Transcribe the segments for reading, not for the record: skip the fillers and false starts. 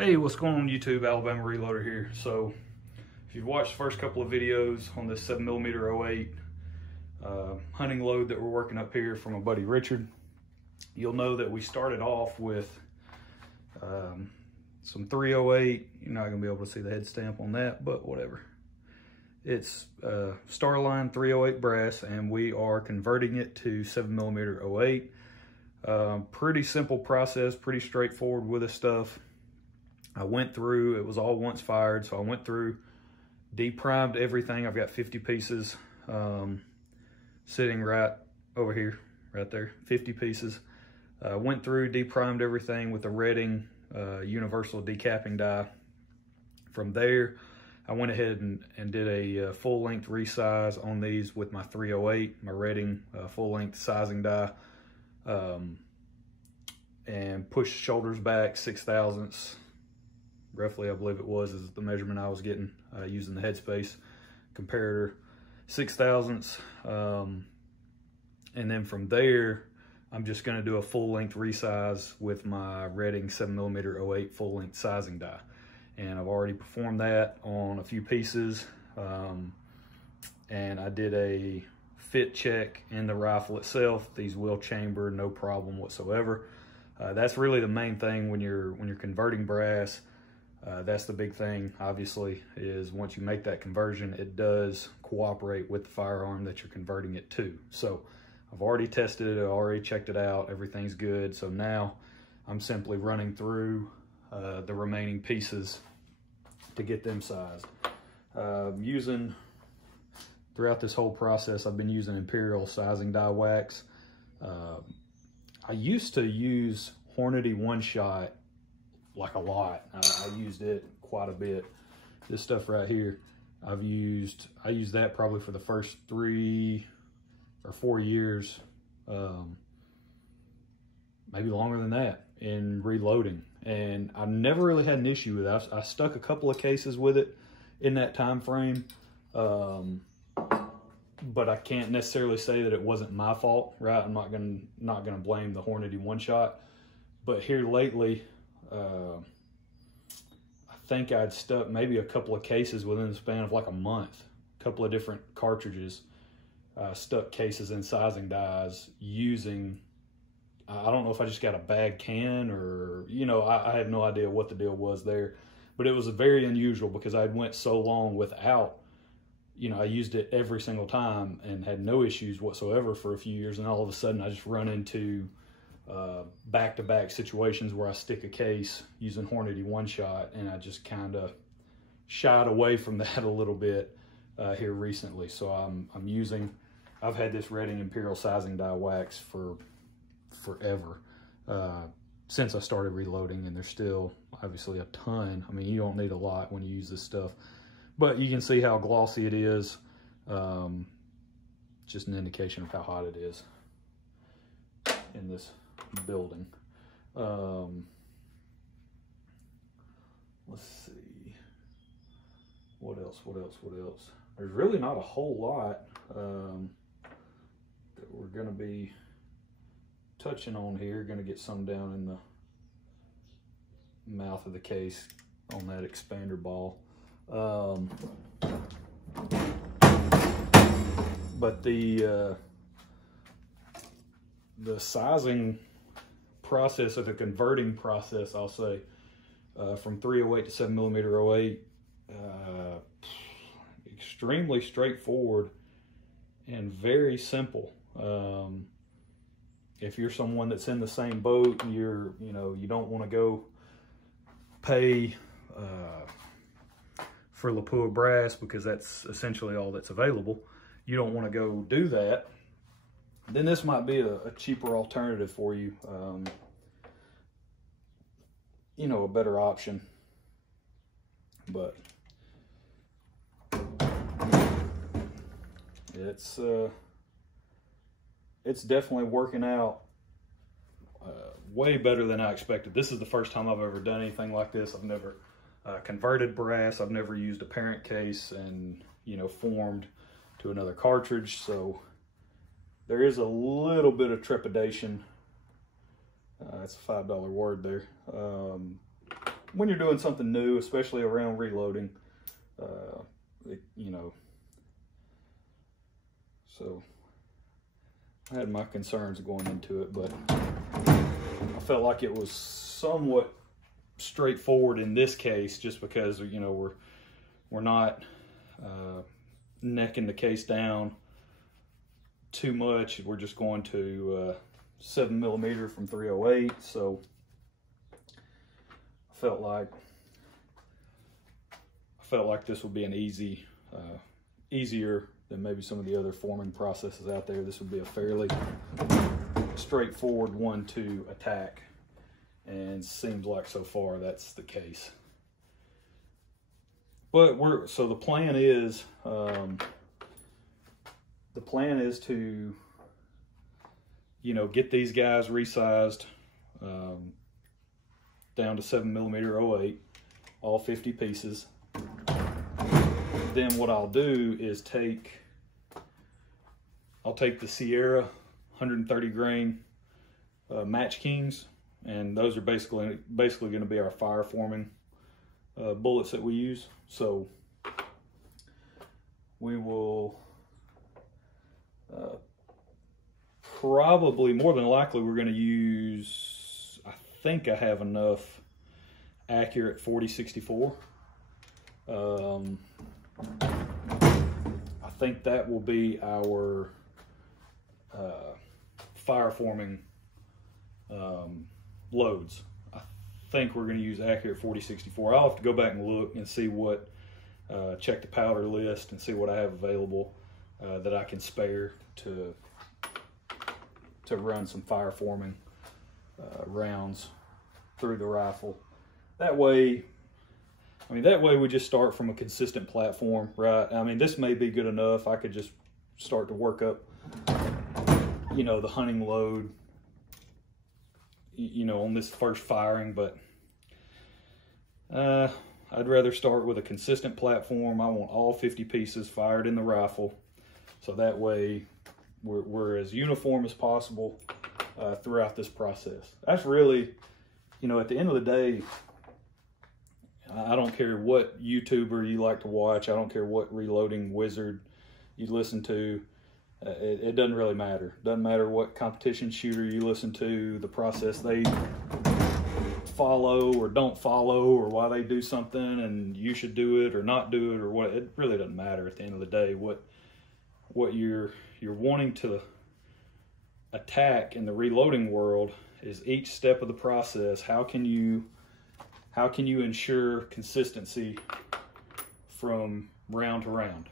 Hey, what's going on YouTube? Alabama Reloader here. So if you've watched the first couple of videos on this 7mm-08 hunting load that we're working up here from my buddy Richard, you'll know that we started off with some 308. You're not gonna be able to see the head stamp on that, but whatever. It's Starline 308 brass, and we are converting it to 7mm-08. Pretty simple process, pretty straightforward with this stuff. I went through, it was all once fired, so I went through, deprimed everything. I've got 50 pieces sitting right over here, right there, 50 pieces. Went through, deprimed everything with the Redding universal decapping die. From there, I went ahead and did a full-length resize on these with my 308, my Redding full-length sizing die, and pushed shoulders back 6/1000ths. Roughly, I believe it was, is the measurement I was getting using the headspace comparator, 6/1000ths. And then from there, I'm just going to do a full-length resize with my Redding 7mm-08 full-length sizing die. And I've already performed that on a few pieces. And I did a fit check in the rifle itself. These will chamber, no problem whatsoever. That's really the main thing when you're converting brass. That's the big thing, obviously, is once you make that conversion, it does cooperate with the firearm that you're converting it to. So I've already tested it, I already checked it out, everything's good. So now I'm simply running through the remaining pieces to get them sized. Throughout this whole process, I've been using Imperial sizing die wax. I used to use Hornady one-shot like a lot. I used it quite a bit. This stuff right here, I used that probably for the first 3 or 4 years, maybe longer than that, in reloading. And I never really had an issue with it. I stuck a couple of cases with it in that time frame, but I can't necessarily say that it wasn't my fault, right? I'm not gonna blame the Hornady one-shot. But here lately, I think I'd stuck maybe a couple of cases within the span of like a month, a couple of different cartridges, stuck cases in sizing dies using, I don't know if I just got a bad can or, you know, I have no idea what the deal was there, but it was very unusual because I went so long without, you know, I used it every single time and had no issues whatsoever for a few years. And all of a sudden I just run into back-to-back situations where I stick a case using Hornady one-shot, and I just kind of shied away from that a little bit here recently. So I've had this Redding Imperial sizing die wax for forever, since I started reloading, and there's still obviously a ton. I mean, you don't need a lot when you use this stuff, but you can see how glossy it is. Just an indication of how hot it is in this building. Let's see, what else? There's really not a whole lot that we're gonna be touching on here. Gonna get some down in the mouth of the case on that expander ball. But the sizing process, or the converting process, I'll say, from 308 to 7mm-08, extremely straightforward and very simple. If you're someone that's in the same boat and you don't want to go pay for Lapua brass because that's essentially all that's available, you don't want to go do that, then this might be a cheaper alternative for you. You know, a better option. But it's definitely working out way better than I expected. This is the first time I've ever done anything like this. I've never converted brass. I've never used a parent case and, you know, formed to another cartridge. So there is a little bit of trepidation. That's a $5 word there. when you're doing something new, especially around reloading, you know. So I had my concerns going into it, but I felt like it was somewhat straightforward in this case, just because, you know, we're not necking the case down too much. We're just going to 7mm from 308. So I felt like this would be an easier than maybe some of the other forming processes out there. This would be a fairly straightforward one to attack, and seems like so far that's the case. But so the plan is to, you know, get these guys resized down to 7mm-08, all 50 pieces. Then what I'll do is I'll take the Sierra 130 grain Match Kings, and those are basically going to be our fire forming bullets that we use. So we will probably, more than likely, we're going to use, I think I have enough accurate 40-64. I think that will be our fire forming loads. I think we're going to use accurate 40-64. I'll have to go back and look and see what, check the powder list and see what I have available that I can spare to run some fire forming rounds through the rifle. That way, we just start from a consistent platform, right? I mean, this may be good enough. I could just start to work up, you know, the hunting load, you know, on this first firing, but I'd rather start with a consistent platform. I want all 50 pieces fired in the rifle, so that way we're as uniform as possible throughout this process. That's really, you know, at the end of the day, I don't care what YouTuber you like to watch. I don't care what reloading wizard you listen to. It doesn't really matter. Doesn't matter what competition shooter you listen to, the process they follow or don't follow, or why they do something and you should do it or not do it, or what. It really doesn't matter at the end of the day. What you're wanting to attack in the reloading world is each step of the process. How can you ensure consistency from round to round?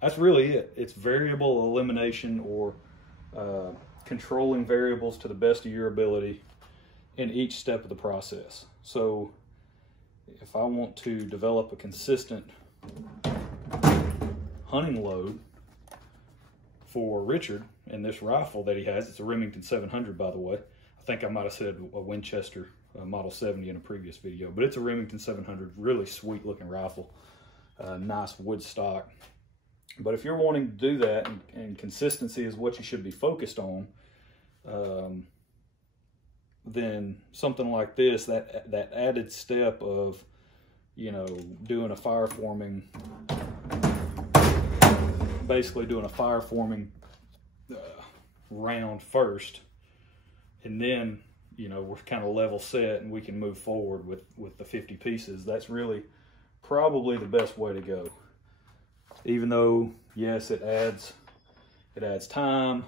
That's really it. It's variable elimination, or controlling variables to the best of your ability in each step of the process. So if I want to develop a consistent hunting load for Richard and this rifle that he has, it's a Remington 700, by the way. I think I might have said a Winchester Model 70 in a previous video, but it's a Remington 700, really sweet looking rifle, nice wood stock. But if you're wanting to do that, and consistency is what you should be focused on, then something like this, that added step of, you know, doing a fire forming, basically doing a fire forming round first, and then, you know, we're kind of level set and we can move forward with the 50 pieces. That's really probably the best way to go. Even though, yes, it adds time,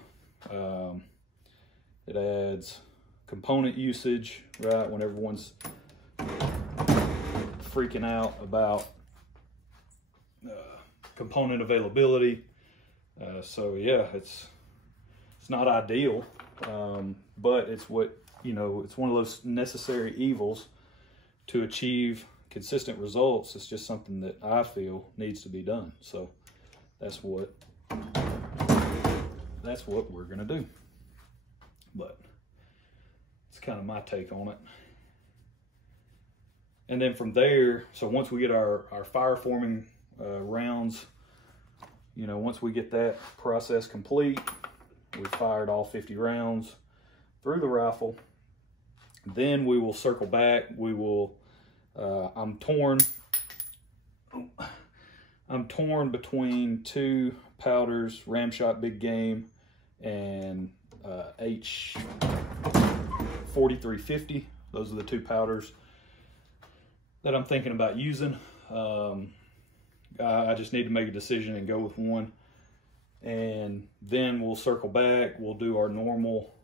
it adds component usage, right? When everyone's freaking out about component availability. So yeah, it's not ideal, but it's what, you know, it's one of those necessary evils to achieve consistent results. It's just something that I feel needs to be done. So that's what we're gonna do. But it's kind of my take on it. And then from there, so once we get our fire forming rounds, you know, once we get that process complete, we fired all 50 rounds through the rifle, then we will circle back. We will I'm torn between two powders, Ramshot Big Game and H4350. Those are the two powders that I'm thinking about using. I just need to make a decision and go with one, and then we'll circle back. We'll do our normal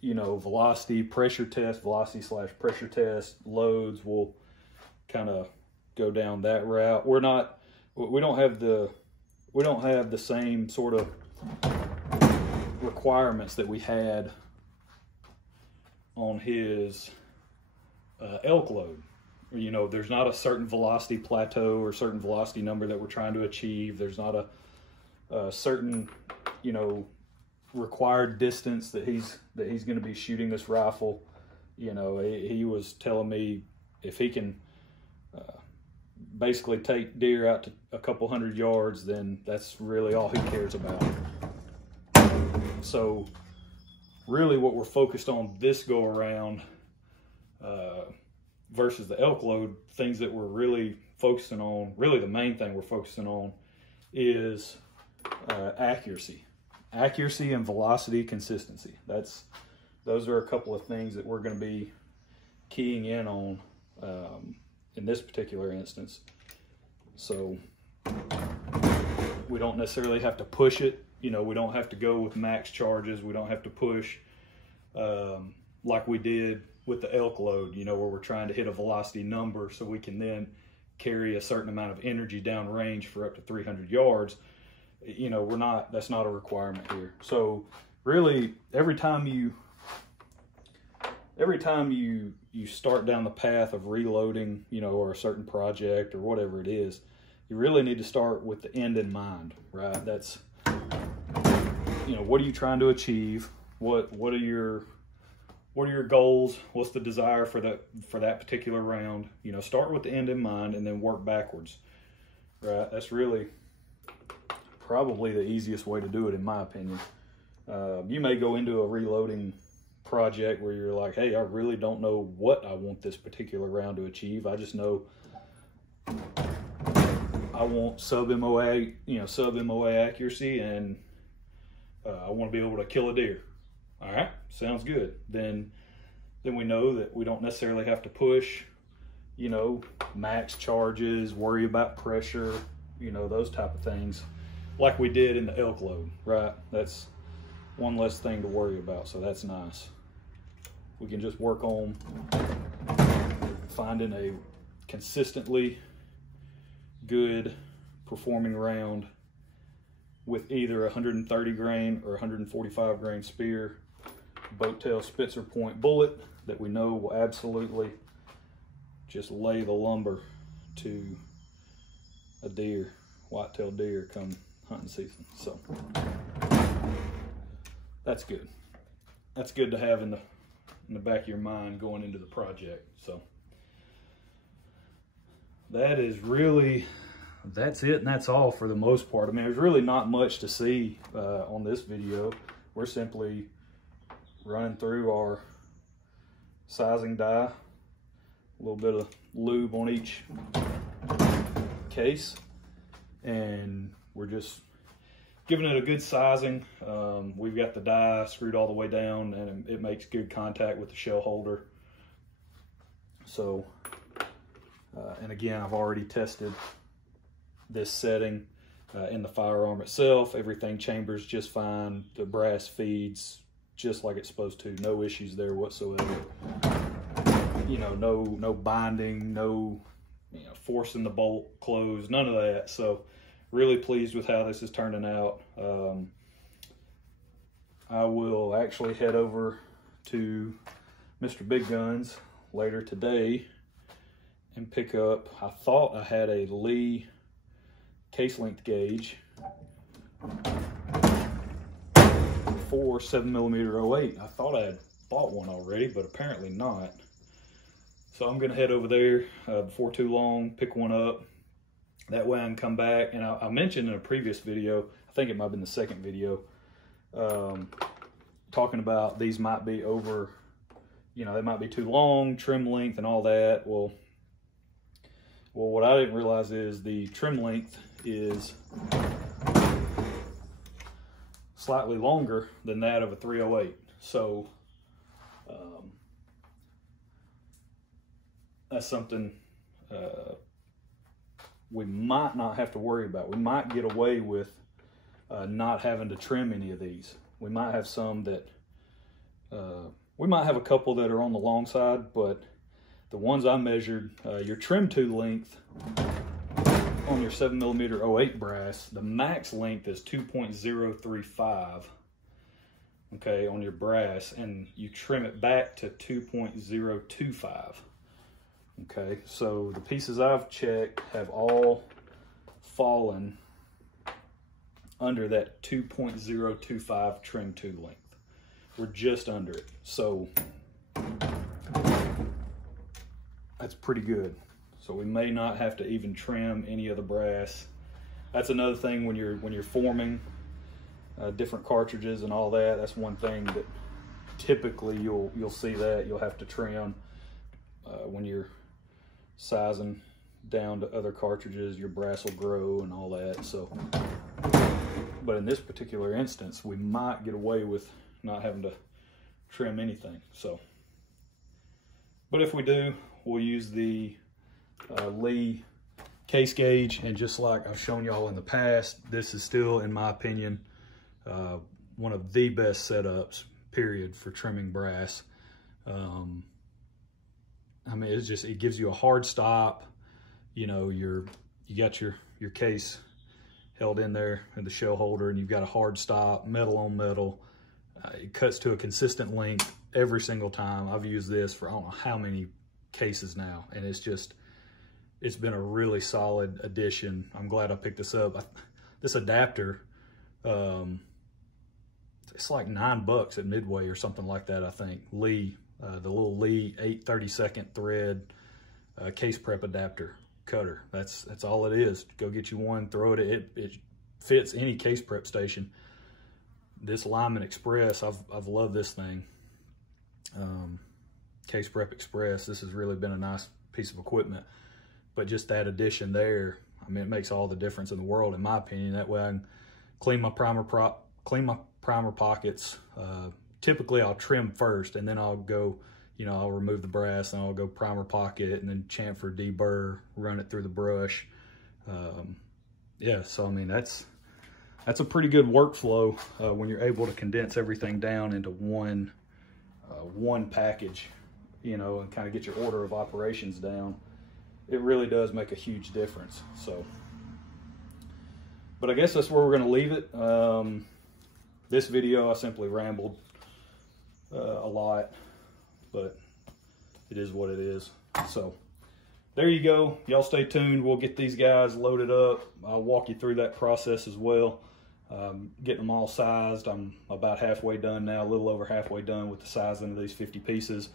you know, velocity pressure test, velocity/pressure test loads. We'll kind of go down that route. We don't have the same sort of requirements that we had on his elk load. You know, there's not a certain velocity plateau or certain velocity number that we're trying to achieve. There's not a certain, you know, required distance that he's going to be shooting this rifle. You know, he was telling me if he can basically take deer out to a couple hundred yards, then that's really all he cares about. So really what we're focused on this go around versus the elk load, things that we're really focusing on, really the main thing we're focusing on is accuracy and velocity consistency. Those are a couple of things that we're going to be keying in on in this particular instance. So we don't necessarily have to push it. You know, we don't have to go with max charges. We don't have to push like we did with the elk load, you know, where we're trying to hit a velocity number so we can then carry a certain amount of energy down range for up to 300 yards. You know, that's not a requirement here. So really every time you start down the path of reloading, you know, or a certain project or whatever it is, you really need to start with the end in mind, right? That's, you know, what are you trying to achieve? What are your goals? What's the desire for that particular round? You know, start with the end in mind and then work backwards, right? That's really probably the easiest way to do it, in my opinion. You may go into a reloading project where you're like, hey, I really don't know what I want this particular round to achieve. I just know I want sub MOA, you know, sub MOA accuracy, and I want to be able to kill a deer. All right, sounds good. Then we know that we don't necessarily have to push, you know, max charges, worry about pressure, you know, those type of things like we did in the elk load, right? That's one less thing to worry about, so that's nice. We can just work on finding a consistently good performing round with either 130 grain or 145 grain spear, boat tail Spitzer point bullet that we know will absolutely just lay the lumber to a deer, white-tailed deer come hunting season. So that's good. That's good to have in the back of your mind going into the project. So that's it, and that's all for the most part. I mean, there's really not much to see on this video. We're simply running through our sizing die, a little bit of lube on each case, and we're just giving it a good sizing. We've got the die screwed all the way down, and it makes good contact with the shell holder. So, and again, I've already tested this setting in the firearm itself. Everything chambers just fine. The brass feeds just like it's supposed to. No issues there whatsoever. You know, no binding, no, you know, forcing the bolt closed, none of that. So really pleased with how this is turning out. I will actually head over to Mr. Big Guns later today and pick up, I thought I had a Lee case length gauge for 7mm-08. I thought I had bought one already, but apparently not. So I'm gonna head over there before too long, pick one up. That way I can come back. And I mentioned in a previous video, I think it might have been the second video, talking about these might be over you know, they might be too long, trim length and all that. Well, what I didn't realize is the trim length is slightly longer than that of a 308. So that's something we might not have to worry about. We might get away with not having to trim any of these. We might have some that, we might have a couple that are on the long side, but the ones I measured, your trim to length on your 7mm-08 brass, the max length is 2.035, okay, on your brass, and you trim it back to 2.025. Okay, so the pieces I've checked have all fallen under that 2.025 trim to length. We're just under it, so that's pretty good. So we may not have to even trim any of the brass. That's another thing when you're forming different cartridges and all that. That's one thing that typically you'll see that you'll have to trim when you're sizing down to other cartridges. Your brass will grow and all that. So, but in this particular instance, we might get away with not having to trim anything. So, but if we do, we'll use the Lee case gauge, and just like I've shown y'all in the past, this is still, in my opinion, one of the best setups, period, for trimming brass. I mean, it's just, it gives you a hard stop. You know, you got your case held in there in the shell holder, and you've got a hard stop, metal on metal. It cuts to a consistent length every single time. I've used this for I don't know how many cases now, and it's been a really solid addition. I'm glad I picked this up. This adapter, it's like $9 at Midway or something like that, I think. Lee, the little Lee 8/32 thread case prep adapter cutter. That's all it is. Go get you one, throw it. It fits any case prep station. This Lyman Express, I've loved this thing. Case Prep Express, this has really been a nice piece of equipment. But just that addition there, I mean, it makes all the difference in the world, in my opinion. That way I can clean my primer pockets. Typically I'll trim first, and then I'll go, you know, I'll remove the brass, and I'll go primer pocket, and then chamfer, deburr, run it through the brush. Yeah, so I mean, that's a pretty good workflow when you're able to condense everything down into one package, you know, and kind of get your order of operations down. It really does make a huge difference. So, but I guess that's where we're going to leave it. This video, I simply rambled a lot, but it is what it is. So there you go. Y'all stay tuned. We'll get these guys loaded up. I'll walk you through that process as well. Getting them all sized. I'm about halfway done now, a little over halfway done with the sizing of these 50 pieces.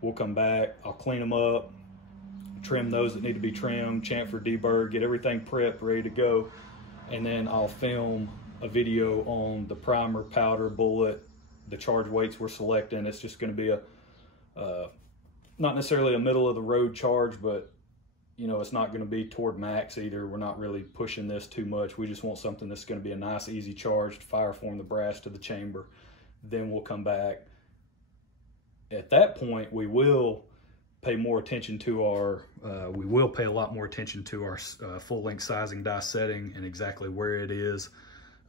We'll come back. I'll clean them up, trim those that need to be trimmed, chamfer, deburr, get everything prepped, ready to go. And then I'll film a video on the primer, powder, bullet, the charge weights we're selecting. It's just going to be not necessarily a middle of the road charge, but you know, it's not going to be toward max either. We're not really pushing this too much. We just want something that's going to be a nice, easy charge to fire form the brass to the chamber. Then we'll come back. At that point, we will pay more attention to our, we will pay a lot more attention to our full length sizing die setting and exactly where it is.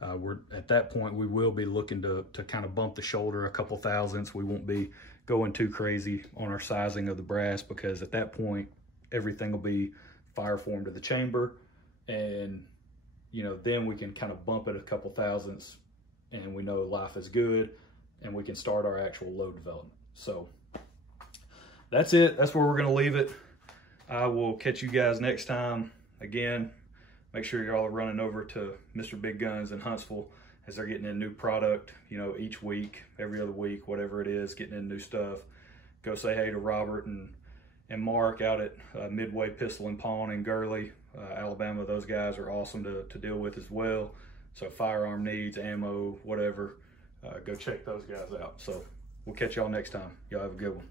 At that point, we will be looking to kind of bump the shoulder a couple thousandths. We won't be going too crazy on our sizing of the brass, because at that point, everything will be fire formed to the chamber, and you know, then we can kind of bump it a couple thousandths, and we know life is good, and we can start our actual load development. So that's it. That's where we're going to leave it. I will catch you guys next time. Again, make sure y'all are running over to Mr. Big Guns in Huntsville, as they're getting in new product, you know, each week, every other week, whatever it is, getting in new stuff. Go say hey to Robert and Mark out at Midway Pistol and Pawn in Gurley, Alabama. Those guys are awesome to deal with as well. So firearm needs, ammo, whatever, go check those guys out. So we'll catch y'all next time. Y'all have a good one.